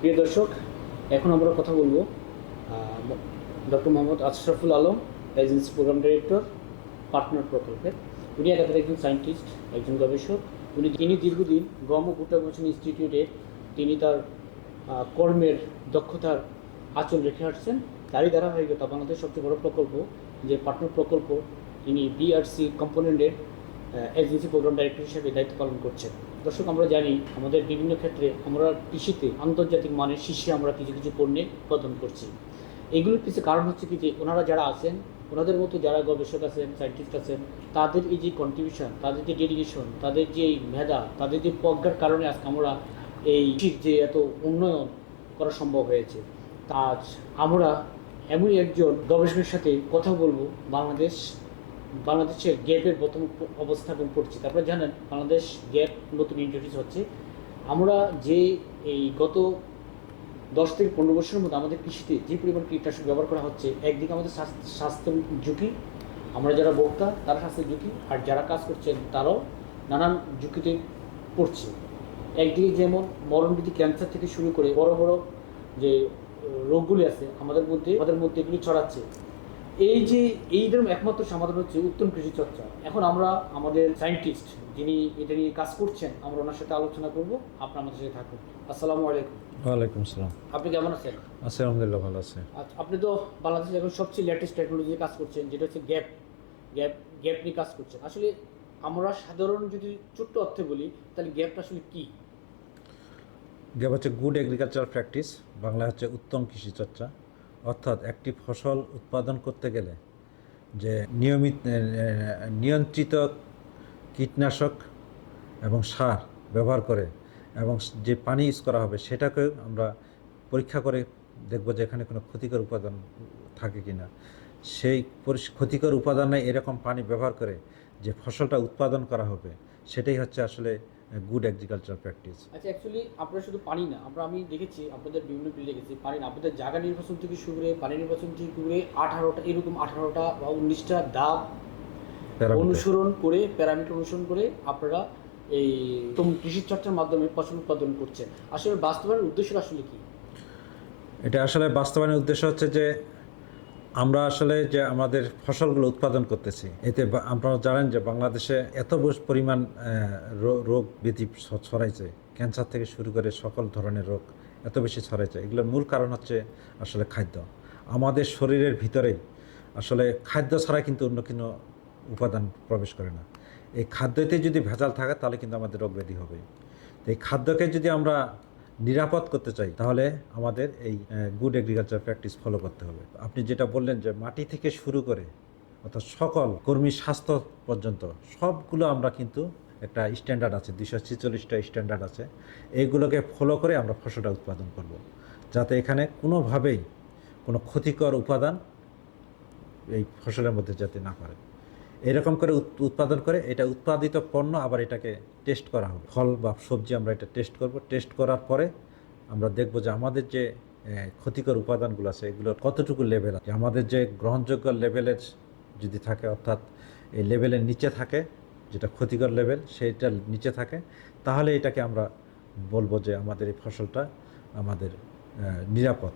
প্রিয় দর্শক, এখন আমরা কথা বলবো doctor Mohammad Ashraful Alam, agency program director, partner প্রকল্পের। উনি একাধারে একজন সায়েন্টিস্ট, একজন গবেষক। তিনি দীর্ঘদিন গম ও ভুট্টা গবেষণা ইনস্টিটিউটে তিনি তার কর্মের দক্ষতার আঁচল রেখে আসছেন। তারই ধারাবাহিকতা বাংলাদেশের সবচেয়ে বড় প্রকল্প যে পার্টনার প্রকল্প, তিনি বিআরসি কম্পোনেন্টের এজেন্সি প্রোগ্রাম ডাইরেক্টর হিসেবে দায়িত্ব পালন করছেন। দর্শক, আমরা জানি আমাদের বিভিন্ন ক্ষেত্রে আমরা কৃষিতে আন্তর্জাতিক মানের শীর্ষে আমরা কিছু কিছু পণ্য উৎপাদন করছি। এগুলোর পিছনে কারণ হচ্ছে কি, যে ওনারা যারা আছেন, ওনাদের মতো যারা গবেষক আছেন, সায়েন্টিস্ট আছেন, তাদের এই যে কন্ট্রিবিউশন, তাদের যে ডেডিকেশন, তাদের যে এই মেধা, তাদের যে প্রজ্ঞার কারণে আজকে আমরা এই যে এত উন্নয়ন করা সম্ভব হয়েছে। তা আজ আমরা এমনই একজন গবেষকের সাথে কথা বলবো বাংলাদেশের গ্যাপের প্রথম অবস্থাপন করছি। আপনারা জানেন বাংলাদেশ গ্যাপ নতুন ইন্ট্রোডিউস হচ্ছে। আমরা যে এই গত 10 থেকে 15 বছরের মধ্যে আমাদের কৃষিতে যে পরিমাণ কীটনাশক ব্যবহার করা হচ্ছে, একদিকে আমাদের স্বাস্থ্য ঝুঁকি, আমরা যারা ভোক্তা তারা স্বাস্থ্যের ঝুঁকি, আর যারা কাজ করছেন তারাও নানান ঝুঁকিতে পড়ছে। একদিকে যেমন মরণবীতি, ক্যান্সার থেকে শুরু করে বড় বড় যে রোগগুলি আছে আমাদের মধ্যে এগুলি ছড়াচ্ছে। এইটার একমাত্র সমাধান হচ্ছে উত্তম কৃষি চর্চা। এখন আমরা আমাদের সায়েন্টিস্ট যিনি এটা নিয়ে কাজ করছেন, আমরা ওনার সাথে আলোচনা করব। আপনার আমাদের সাথে থাকুন। আসসালামু আলাইকুম। ওয়ালাইকুম আসসালাম। আপনি কেমন আছেন? আছি, আলহামদুলিল্লাহ ভালো আছে। আচ্ছা, আপনি তো বাংলাদেশে এখন সবচেয়ে লেটেস্ট টেকনোলজি কাজ করছেন, যেটা হচ্ছে গ্যাপ গ্যাপ গ্যাপ নিয়ে কাজ করছেন। আসলে আমরা সাধারণ যদি ছোট্ট অর্থে বলি, তাহলে গ্যাপটা আসলে কি? গ্যাপ হচ্ছে গুড এগ্রিকালচার প্র্যাকটিস, বাংলা হচ্ছে উত্তম কৃষি চর্চা। অর্থাৎ একটি ফসল উৎপাদন করতে গেলে যে নিয়ন্ত্রিত কীটনাশক এবং সার ব্যবহার করে এবং যে পানি ইউজ করা হবে সেটাকে আমরা পরীক্ষা করে দেখব যে এখানে কোনো ক্ষতিকর উপাদান থাকে কি না। সেই ক্ষতিকর উপাদানে এরকম পানি ব্যবহার করে যে ফসলটা উৎপাদন করা হবে, সেটাই হচ্ছে আসলে গুড এগ্রিকালচার প্র্যাকটিস। আচ্ছা, অ্যাকচুয়ালি আপনারা শুধু পানি না, আমি দেখেছি আপনাদের বিভিন্ন ফিল্ডে গেছি, পানি না, আপনাদের জায়গা নির্বাচন থেকে শুরু করে পানি নির্বাচন থেকে শুরু করে 18টা বা 19টা ধাপ অনুসরণ করে, প্যারামিটার অনুসরণ করে আপনারা এই কৃষি চর্চার মাধ্যমে ফসল উৎপাদন করছেন। আসলে বাস্তবায়নের উদ্দেশ্য আসলে কি? এটা আসলে বাস্তবায়নের উদ্দেশ্য হচ্ছে যে আমরা আসলে যে আমাদের ফসলগুলো উৎপাদন করতেছি, এতে আপনারা জানেন যে বাংলাদেশে এত পরিমাণ রোগ ব্যাধি ছড়াইছে, ক্যান্সার থেকে শুরু করে সকল ধরনের রোগ এত বেশি ছড়াইছে। এগুলোর মূল কারণ হচ্ছে আসলে খাদ্য। আমাদের শরীরের ভিতরেই আসলে খাদ্য ছাড়া কিন্তু অন্য কোনো উপাদান প্রবেশ করে না। এই খাদ্যতে যদি ভেজাল থাকে তাহলে কিন্তু আমাদের রোগ ব্যাধি হবে। তো এই খাদ্যকে যদি আমরা নিরাপদ করতে চাই তাহলে আমাদের এই গুড এগ্রিকালচার প্র্যাকটিস ফলো করতে হবে। আপনি যেটা বললেন যে মাটি থেকে শুরু করে অর্থাৎ সকল কর্মী স্বাস্থ্য পর্যন্ত সবগুলো আমরা কিন্তু একটা স্ট্যান্ডার্ড আছে, 246টা স্ট্যান্ডার্ড আছে। এইগুলোকে ফলো করে আমরা ফসলটা উৎপাদন করব, যাতে এখানে কোনোভাবেই কোনো ক্ষতিকর উপাদান এই ফসলের মধ্যে যেতে না পারে। এরকম করে উৎপাদন করে এটা উৎপাদিত পণ্য আবার এটাকে টেস্ট করা হবে। ফল বা সবজি আমরা এটা টেস্ট করব। টেস্ট করার পরে আমরা দেখব যে আমাদের যে ক্ষতিকর উপাদানগুলো আছে এগুলোর কতটুকু লেভেল আছে। আমাদের যে গ্রহণযোগ্য লেভেলের যদি থাকে, অর্থাৎ এই লেভেলের নিচে থাকে, যেটা ক্ষতিকর লেভেল সেইটার নিচে থাকে, তাহলে এটাকে আমরা বলবো যে আমাদের এই ফসলটা আমাদের নিরাপদ।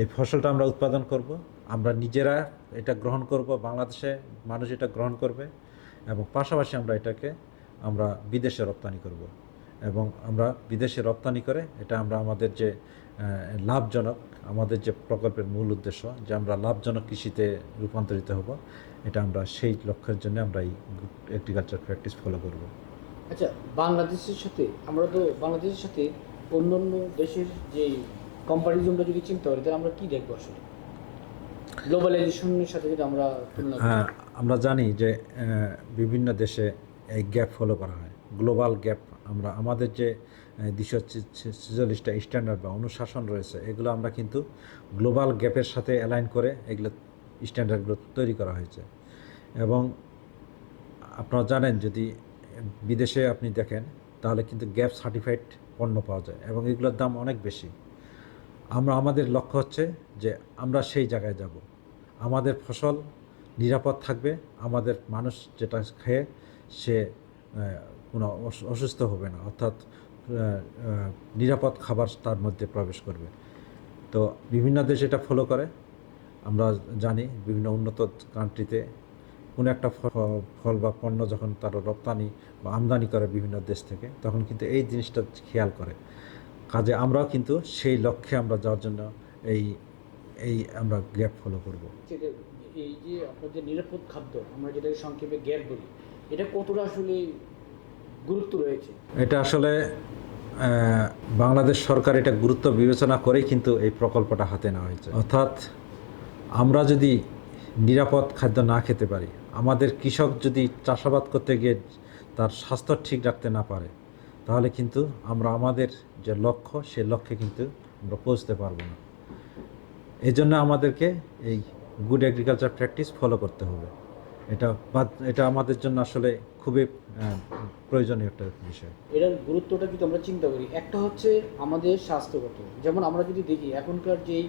এই ফসলটা আমরা উৎপাদন করব, আমরা নিজেরা এটা গ্রহণ করব, বাংলাদেশে মানুষ এটা গ্রহণ করবে এবং পাশাপাশি আমরা বিদেশে রপ্তানি করব এবং আমরা বিদেশে রপ্তানি করে এটা আমরা আমাদের যে লাভজনক, আমাদের যে প্রকল্পের মূল উদ্দেশ্য যে আমরা লাভজনক কৃষিতে রূপান্তরিত হব, এটা আমরা সেই লক্ষ্যের জন্য আমরা এই এগ্রিকালচার প্র্যাকটিস ফলো করব। আচ্ছা, বাংলাদেশের সাথে অন্যান্য দেশের যে কম্পারিজনটা যদি চিন্তা করি, তাহলে আমরা কি দেখবো আসলে গ্লোবালাইজেশনের সাথে যদি আমরা তুলনা করি? আমরা জানি যে বিভিন্ন দেশে এই গ্যাপ ফলো করা হয়, গ্লোবাল গ্যাপ। আমাদের যে 246টা স্ট্যান্ডার্ড বা অনুশাসন রয়েছে, এগুলো আমরা কিন্তু গ্লোবাল গ্যাপের সাথে অ্যালাইন করে এগুলো স্ট্যান্ডার্ডগুলো তৈরি করা হয়েছে। এবং আপনারা জানেন যদি বিদেশে আপনি দেখেন তাহলে কিন্তু গ্যাপ সার্টিফাইড পণ্য পাওয়া যায় এবং এগুলোর দাম অনেক বেশি। আমাদের লক্ষ্য হচ্ছে যে আমরা সেই জায়গায় যাব, আমাদের ফসল নিরাপদ থাকবে, আমাদের মানুষ যেটা খেয়ে সে কোনো অসুস্থ হবে না, অর্থাৎ নিরাপদ খাবার তার মধ্যে প্রবেশ করবে। তো বিভিন্ন দেশ এটা ফলো করে। আমরা জানি বিভিন্ন উন্নত কান্ট্রিতে কোনো একটা ফল বা পণ্য যখন তারা রপ্তানি বা আমদানি করে বিভিন্ন দেশ থেকে, তখন কিন্তু এই জিনিসটা খেয়াল করে। কাজে আমরাও কিন্তু সেই লক্ষ্যে আমরা যাওয়ার জন্য এই এই আমরা গ্যাপ ফলো করব। এই যে আপনার যে নিরাপদ খাদ্য, আমরা যেটাকে সংক্ষেপে গ্যাপ বলি, এটা কতটা আসলে গুরুত্ব রয়েছে? এটা আসলে বাংলাদেশ সরকার এটা গুরুত্ব বিবেচনা করেই কিন্তু এই প্রকল্পটা হাতে নেওয়া হয়েছে। অর্থাৎ আমরা যদি নিরাপদ খাদ্য না খেতে পারি, আমাদের কৃষক যদি চাষাবাদ করতে গিয়ে তার স্বাস্থ্য ঠিক রাখতে না পারে, তাহলে কিন্তু আমরা আমাদের যে লক্ষ্য সেই লক্ষ্যে কিন্তু আমরা পৌঁছতে পারবো না। এই জন্য আমাদেরকে এই গুড এগ্রিকালচার প্র্যাকটিস ফলো করতে হবে। এটা আমাদের জন্য আসলে খুবই প্রয়োজনীয় একটা বিষয়। এটার গুরুত্বটা যদি আমরা চিন্তা করি, একটা হচ্ছে আমাদের স্বাস্থ্যগত। যেমন আমরা যদি দেখি এখনকার যেই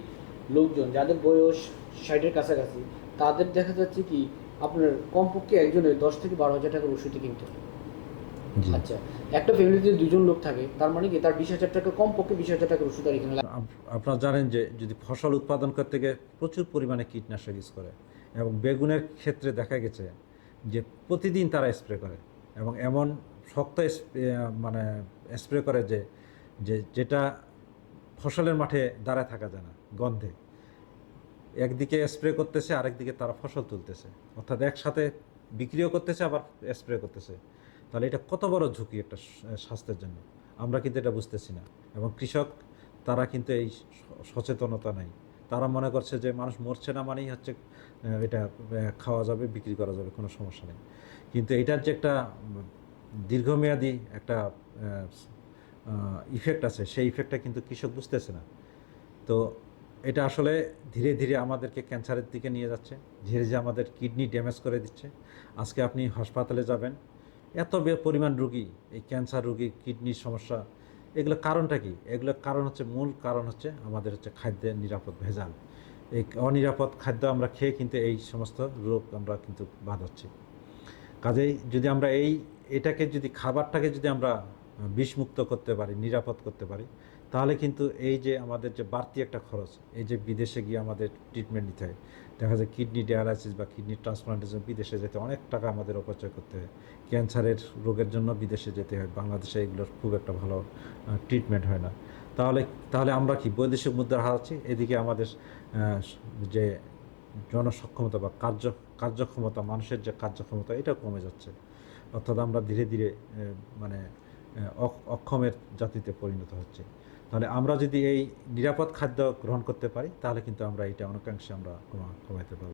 লোকজন যাদের বয়স 60-এর কাছাকাছি, তাদের দেখা যাচ্ছে কি আপনার কমপক্ষে একজনের 10 থেকে 12 হাজার টাকার ওষুধই কিনতে হয়। জি। আচ্ছা, একটা ফ্যামিলিতে 2জন লোক থাকে, তার মানে কি তার 20,000 টাকা, কমপক্ষে 20,000 টাকার ওষুধ আর এখানে আপনারা জানেন যে যদি ফসল উৎপাদন করতে গিয়ে প্রচুর পরিমাণে কীটনাশক ইউজ করে, এবং বেগুনের ক্ষেত্রে দেখা গেছে যে প্রতিদিন তারা স্প্রে করে, এবং এমন শক্ত মানে স্প্রে করে যেটা ফসলের মাঠে দাঁড়ায় থাকা যায় না গন্ধে। একদিকে স্প্রে করতেছে, আরেকদিকে তারা ফসল তুলতেছে, অর্থাৎ একসাথে বিক্রিও করতেছে আবার স্প্রে করতেছে। তাহলে এটা কত বড় ঝুঁকি একটা স্বাস্থ্যের জন্য, আমরা কিন্তু এটা বুঝতেছি না। এবং কৃষক তারা কিন্তু এই সচেতনতা নাই। তারা মনে করছে যে মানুষ মরছে না মানেই হচ্ছে এটা খাওয়া যাবে, বিক্রি করা যাবে, কোনো সমস্যা নেই। কিন্তু এটার যে একটা দীর্ঘমেয়াদী একটা ইফেক্ট আছে, সেই ইফেক্টটা কিন্তু কৃষক বুঝতেছে না। তো এটা আসলে ধীরে ধীরে আমাদেরকে ক্যান্সারের দিকে নিয়ে যাচ্ছে, ধীরে ধীরে আমাদের কিডনি ড্যামেজ করে দিচ্ছে। আজকে আপনি হাসপাতালে যাবেন, এত পরিমাণ রুগী, এই ক্যান্সার রুগী, কিডনির সমস্যা, এগুলো কারণটা কি? এগুলোর কারণ হচ্ছে, মূল কারণ হচ্ছে আমাদের হচ্ছে খাদ্যের নিরাপদ ভেজাল। এই অনিরাপদ খাদ্য আমরা খেয়ে কিন্তু এই সমস্ত রোগ আমরা কিন্তু বাঁধাচ্ছি। কাজেই যদি আমরা এটাকে যদি খাবারটাকে যদি আমরা বিষমুক্ত করতে পারি, নিরাপদ করতে পারি, তাহলে কিন্তু এই যে আমাদের যে বাড়তি একটা খরচ, এই যে বিদেশে গিয়ে আমাদের ট্রিটমেন্ট নিতে হয়, দেখা যায় কিডনি ডায়ালাইসিস বা কিডনি ট্রান্সপ্লান্টের জন্য বিদেশে যেতে অনেক টাকা আমাদের অপচয় করতে হয়। ক্যান্সারের রোগের জন্য বিদেশে যেতে হয়, বাংলাদেশে এগুলোর খুব একটা ভালো ট্রিটমেন্ট হয় না। তাহলে তাহলে আমরা কি বৈদেশিক মুদ্রা হারাচ্ছি, এদিকে আমাদের যে জনসক্ষমতা বা কার্যক্ষমতা, মানুষের যে কার্যক্ষমতা, এটা কমে যাচ্ছে। অর্থাৎ আমরা ধীরে ধীরে মানে অক্ষমের জাতিতে পরিণত হচ্ছে। তাহলে আমরা যদি এই নিরাপদ খাদ্য গ্রহণ করতে পারি, তাহলে কিন্তু আমরা এটা অনেকাংশে আমরা কমাইতে পারব।